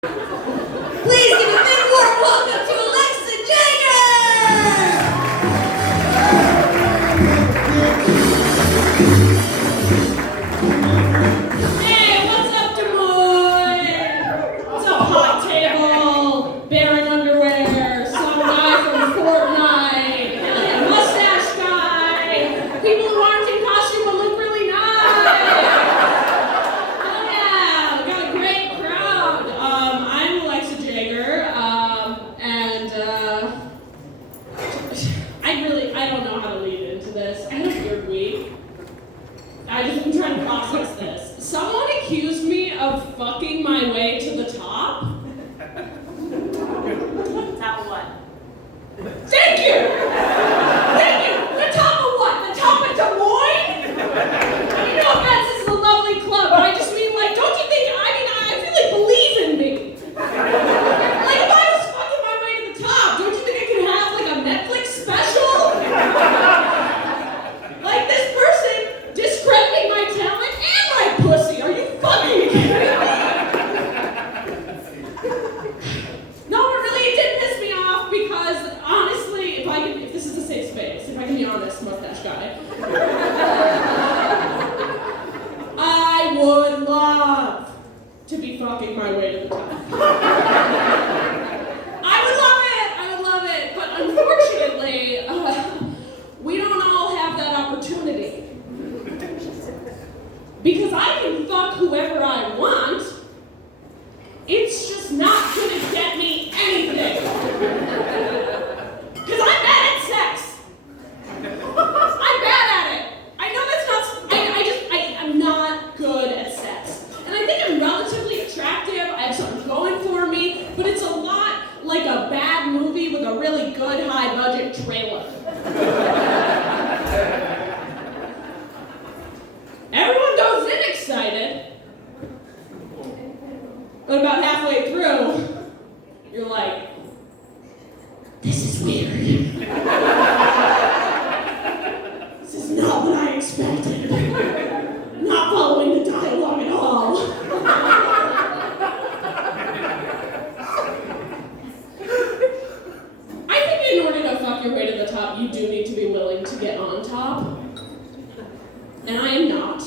Please give a big warm welcome to Alexa Jager! Hey, what's up, Des Moines? What's up, hot table, bearing underwear, some guy from Fortnite, mustache guy, people who aren't in costume but look really nice. Oh yeah, we got a great crowd. I'm Alexa Jager, and I don't know how to lead into this. I had a weird week. I'm trying to process this. Someone accused me of fucking my way to the top. Top of what? Thank you! Thank you! The top of what? The top of Des Moines? No offense, this is a lovely club, but I just mean, like, don't you think, I feel like believe in me. Like, if I was fucking my way to the top, don't you think I could have, like, a Netflix special? Like, this person discrediting my talent and my pussy. Are you fucking kidding me? No, but really, it did piss me off because, honestly, if this is a safe space, if I can be honest, mustache guy, I would love to be fucking my way to the top. I would love it, but unfortunately, we don't all have that opportunity. Because I can fuck whoever I want, it's just not gonna get me anything. Because I'm bad at sex. I'm bad at it. I know that's not, I'm not good at sex. And I think I'm relatively attractive, I have something going for me, but it's a lot like a bad movie with a really good high budget trailer. Everyone goes in excited, but about halfway through, you're like, this is weird. This is not what I expected. Not following the dialogue at all. I think in order to fuck your way to the top, you do need to be willing to get on top. And I am not.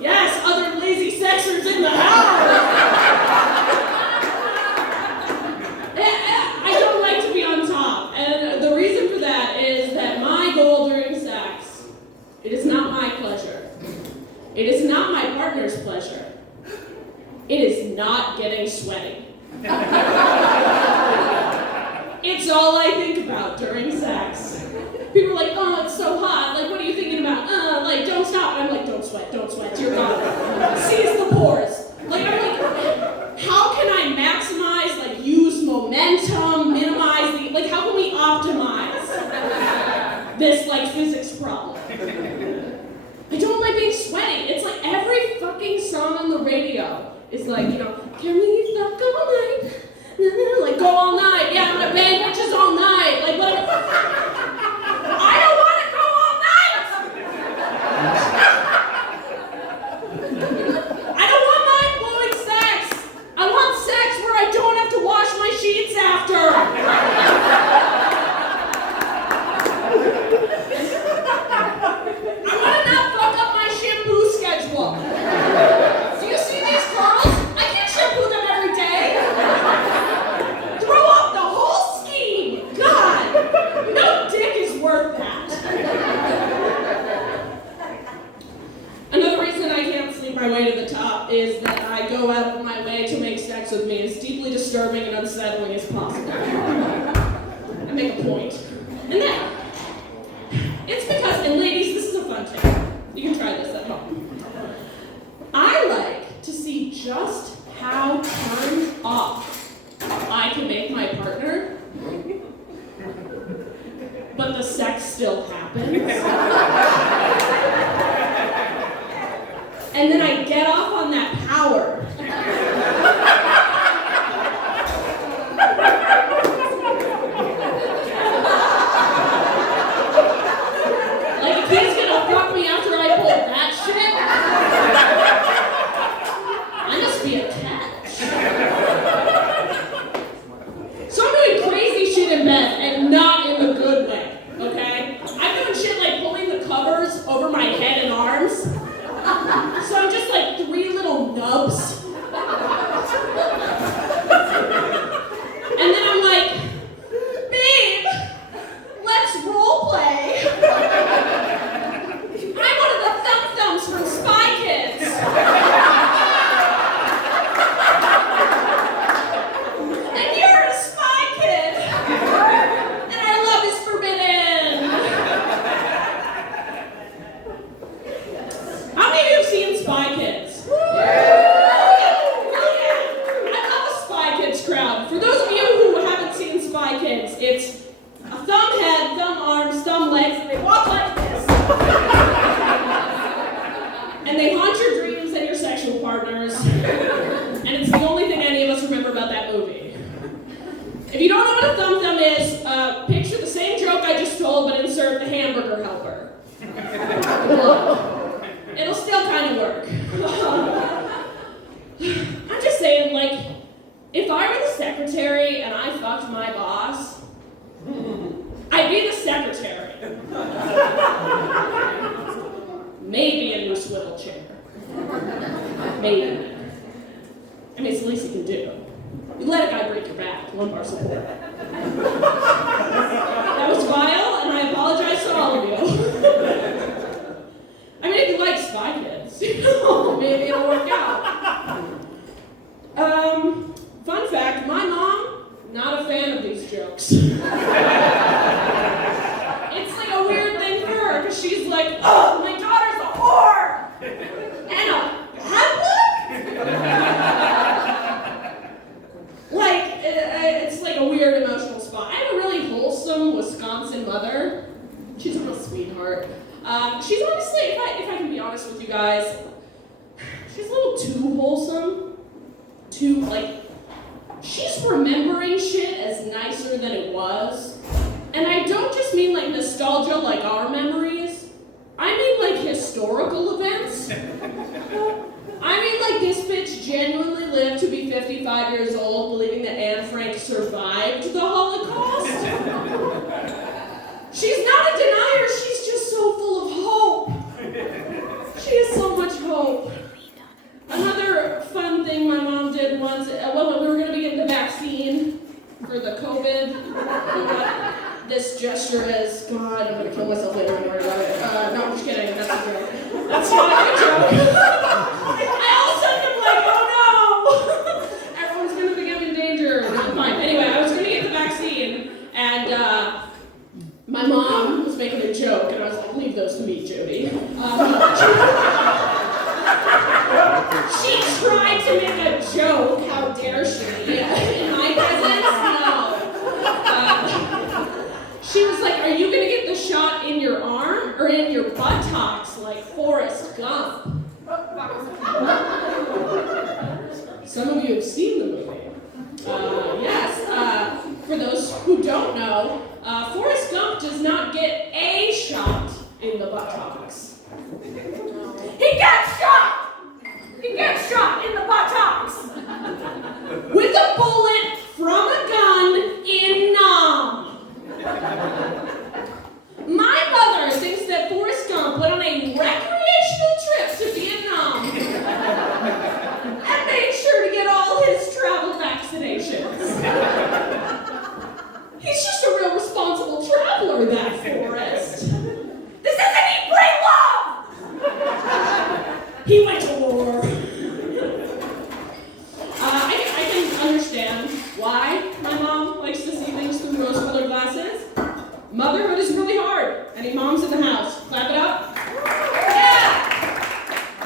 Yes, other lazy sexers in the house! I don't like to be on top. And the reason for that is that my goal during sex, it is not my pleasure. It is not my partner's pleasure. It is not getting sweaty. It's all I think about during sex. People are like, oh, it's so hot. Like, what are you thinking about? Like, don't stop. And I'm like, don't sweat, dear God. Seize the pores. Like, I'm like, how can I maximize, like, use momentum, minimize the, like, how can we optimize this, like, physics problem? I don't like being sweaty. It's like every fucking song on the radio is like, you know, can we fuck all night? Like, go all night. Yeah, I'm gonna bang bitches all night. Like, what? I don't want to go all night! I don't want mind-blowing sex! I want sex where I don't have to wash my sheets after! I want to not fuck up my shampoo schedule. Do you see these curls? I can't shampoo them every day. Throw off the whole scheme! God! No dick is worth that. Another reason I can't sleep my way to the top is that I go out of my way to make sex with me as deeply disturbing and unsettling as possible. I make a point. And then, it's because, and ladies, this is a fun tip. You can try this at home. I like to see just how turned off I can make my partner, but the sex still happens. And then I get off on that power. Like, if he's gonna fuck me after I pull my head and arms. So I'm just like 3 little nubs. And then I'm like, babe, let's role play. I'm one of the Thumb-Thumbs from Spy Kids. And you're a spy kid. And our love is forbidden. How many of you have seen Spy Kids? For those of you who haven't seen Spy Kids, it's a thumb head, thumb arms, thumb legs, and they walk like this. And they haunt your dreams and your sexual partners. And it's the only thing any of us remember about that movie. If you don't know what a thumb-thumb is, picture the same joke I just told, but insert the hamburger helper. It'll still kind of work. I'm just saying, like, if I were the secretary and I fucked my boss, I'd be the secretary. Maybe a new swivel chair. Maybe. I mean, it's the least you can do. You let a guy break your back, lumbar support. That was vile, and I apologize to all of you. I mean, if you like Spy Kids, maybe it'll work out. Fun fact, my mom, not a fan of these jokes. It's like a weird thing for her, because she's like, oh, my daughter's a whore! And a like, it's like a weird emotional spot. I have a really wholesome Wisconsin mother. She's a real sweetheart. She's honestly, if I can be honest with you guys, she's a little too wholesome. Too, like, she's remembering shit as nicer than it was. And I don't just mean like nostalgia like our memories. I mean like historical events. I mean like this bitch genuinely lived to be 55 years old believing that Anne Frank survived the Holocaust. She's not a denier, she's just so full of hope. She has so much hope. Another fun thing my mom did once, well, we were going to be getting the vaccine for the COVID. This gesture is, God, I'm going to kill myself later when I worry about it. No, I'm just kidding, that's a joke. That's not a good joke. I all of a sudden am like, oh no! Everyone's going to become in danger. Fine. Anyway, I was going to get the vaccine, and my mom was making a joke, and I was like, leave those to me, Jody. She tried to make a joke, how dare she, in my presence? No. She was like, are you gonna get the shot in your arm or in your buttocks like Forrest Gump? Some of you have seen the movie. Yes, for those who don't know, Forrest Gump does not get a shot in the buttocks. He gets shot! He gets shot in the buttocks with a bullet from a gun in Nam. My mother thinks that Forrest Gump went on a recreational trip to Vietnam and made sure to get all his travel vaccinations. He's just a real responsible traveler, that Forrest. This isn't Eat, Pray, Love! He went to war. I can understand why my mom likes to see things through rose-colored glasses. Motherhood is really hard. Any moms in the house? Clap it up. Yeah!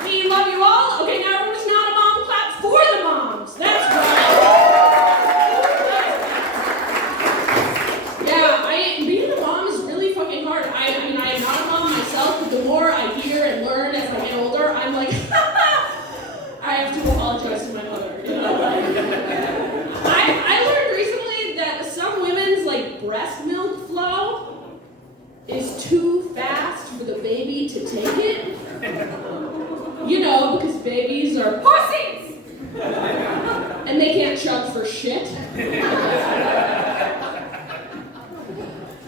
We love you all. Okay, now everyone who's not a mom, clap for the moms. That's right. Yeah, being a mom is really fucking hard. I mean, I am not a mom myself, but the more I hear and learn as I get older, I'm like, I have to apologize to my mother. You know? I learned recently that some women's like breast milk flow is too fast for the baby to take it. You know, because babies are pussies! And they can't chug for shit.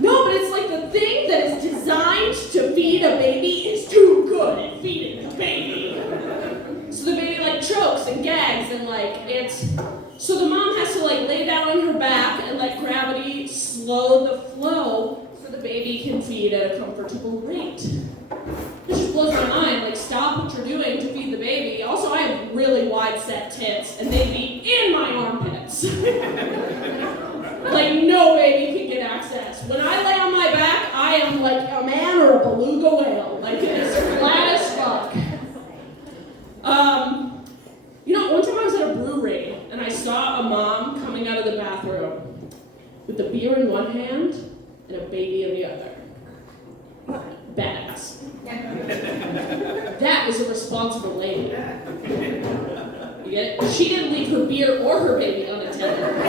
No, but it's like the thing that is designed to feed a baby is too slow the flow so the baby can feed at a comfortable rate. It just blows my mind, like, stop what you're doing to feed the baby. Also, I have really wide set tits, and they'd be in my armpits. Like, no baby can get access. When I lay on my back, I am like a man or a beluga whale. Like, it is flat as fuck. One time I was at a brewery, and I saw a mom coming out of the bathroom with a beer in one hand and a baby in the other. Badass. That was a responsible lady. You get it? She didn't leave her beer or her baby unattended.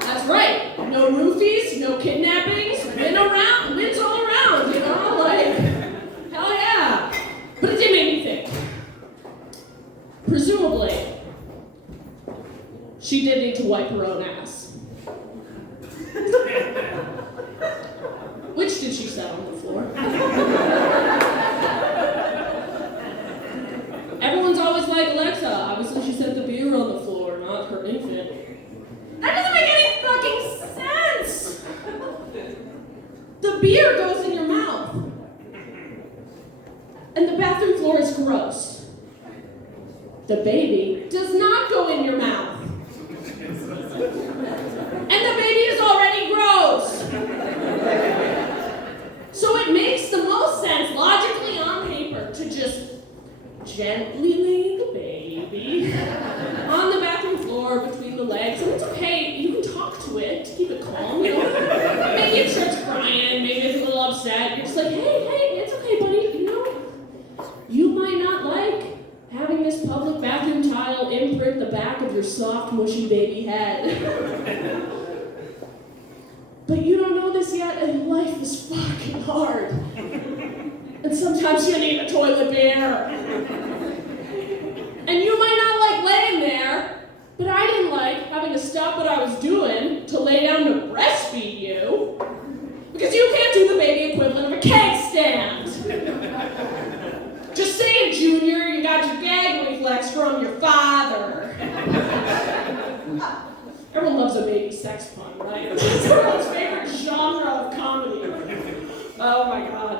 That's right. No roofies, no kidnappings, wins all around, you know? Like, hell yeah. But it did make me think. Presumably, she did need to wipe her own ass. Which did she set on the floor? Everyone's always like, Alexa, obviously she set the beer on the floor, not her infant. That doesn't make any fucking sense! The beer goes in your mouth. And the bathroom floor is gross. The baby does not go in your mouth. And the baby is already gross. So it makes the most sense, logically on paper, to just gently lay the baby on the bathroom floor between the legs. And it's okay, you can talk to it to keep it calm, you know? Maybe it starts crying, maybe it's a little upset. You're just like, hey, it's okay, buddy, you know? You might not like having this public bathroom tile imprint the back of your soft, mushy baby head. But you don't know this yet, and life is fucking hard. And sometimes you need a toilet beer. And you might not like laying there, but I didn't like having to stop what I was doing to lay down to breastfeed you, because you can't do the baby equivalent of a keg stand. Just saying, Junior, you got your gag reflex from your father. Everyone loves a baby sex pun, right? It's everyone's favorite genre of comedy. Oh my god.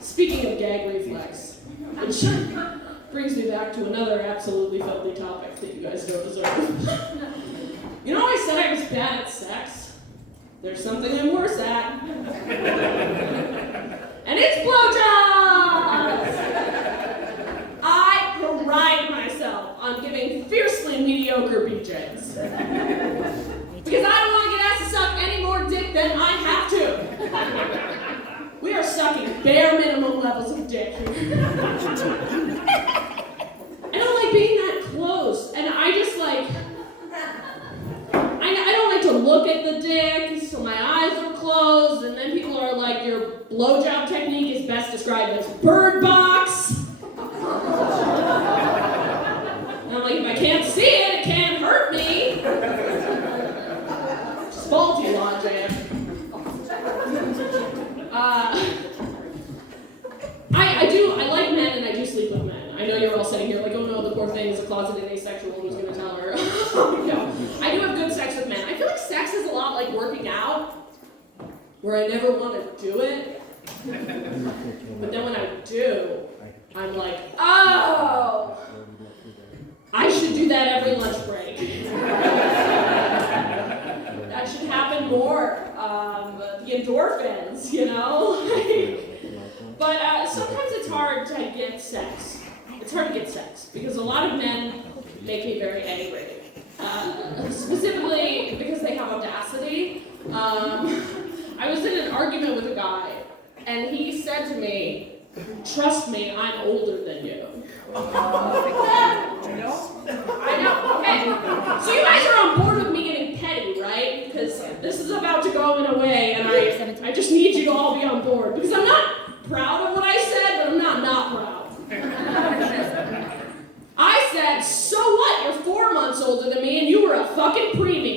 Speaking of gag reflex, which brings me back to another absolutely filthy topic that you guys don't deserve. You know, I said I was bad at sex. There's something I'm worse at. And it's blowjobs! I pride myself on giving fiercely mediocre BJs. Because I don't want to get asked to suck any more dick than I have to. We are sucking bare minimum levels of dick here. I don't like being that close, and I just like, I don't like to look at the dick, so my eyes are closed, and then people are like, your blowjob technique is best described as bird box. And I'm like, if I can't see it, it can't hurt me. It's faulty logic. I like men and I do sleep with men. I know you're all sitting here like, oh no, the poor thing is a closeted asexual, who's gonna tell her? No, I do have good sex with men. I feel like sex is a lot like working out, where I never want to do it. But then when I do, I'm like, oh, I should do that every lunch break. That should happen more. The endorphins, you know? But sometimes it's hard to get sex. It's hard to get sex because a lot of men make me very angry. Specifically because they have audacity. I was in an argument with a guy, and he said to me, "Trust me, I'm older than you." I know, okay. So you guys are on board with me getting petty, right? Because this is about to go in a way, and I just need you to all be on board. Because I'm not proud of what I said, but I'm not proud. I said, so what? You're 4 months older than me, and you were a fucking preemie.